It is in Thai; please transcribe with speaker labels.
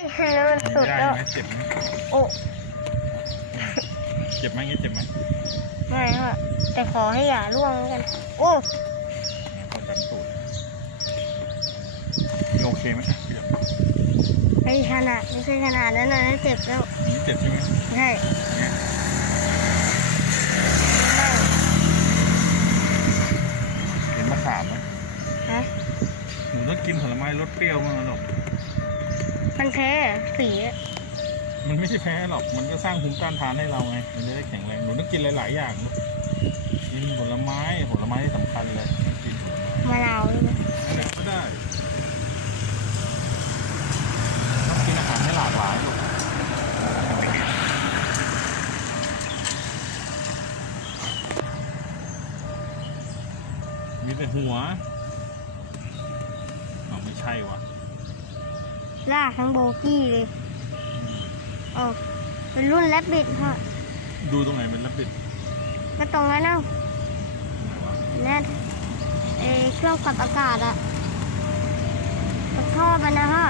Speaker 1: อันนั้นมันสุด
Speaker 2: ได้
Speaker 1: แล้ว
Speaker 2: ไหมเจ็บไหม
Speaker 1: โอ้
Speaker 2: เจ็บไหมงี้เจ็บไหม
Speaker 1: ไม่ค่ะแต่ขอให้อย่าล่วงแล้วกัน โอ้
Speaker 2: ยพอกันตูดนี่โอเคไหมเจ็บ
Speaker 1: ไม่ขนาดไม่ใช่ขนาดนั้นนะเจ็บแล้ว
Speaker 2: นี่เจ็บใช่ไหม
Speaker 1: ใช่
Speaker 2: เนี่ยเห็นมะขามไหม
Speaker 1: ฮะ
Speaker 2: หนูต้องกินผลไม้รสเปรี้ยวมากนะลูก
Speaker 1: มันแพ้สีอะ
Speaker 2: มันไม่ใช่แพ้หรอก มันก็สร้างภูมิต้านทานให้เราไง มันจะได้แข็งแรง หนูต้องกินหลาย ๆ อย่างลูกกินผลไม้ ผลไม้ที่สำคัญเลยต้องกินผลไม้
Speaker 1: มะนาวใช่ไหม
Speaker 2: อะไรก็ได้ต้องกินอาหารให้หลากหลายลูกมีแต่หัวอ๋อไม่ใช่วะ
Speaker 1: ลากทั้งโบกี้เลยโอ้เป็นรุ่นแรปบิดฮะ
Speaker 2: ดูตรงไหนเป็นรับบิด
Speaker 1: ก็ตรงนั้นเนาะนั่นเออเครื่องปรับอากาศอะกระท่อมันนะฮะ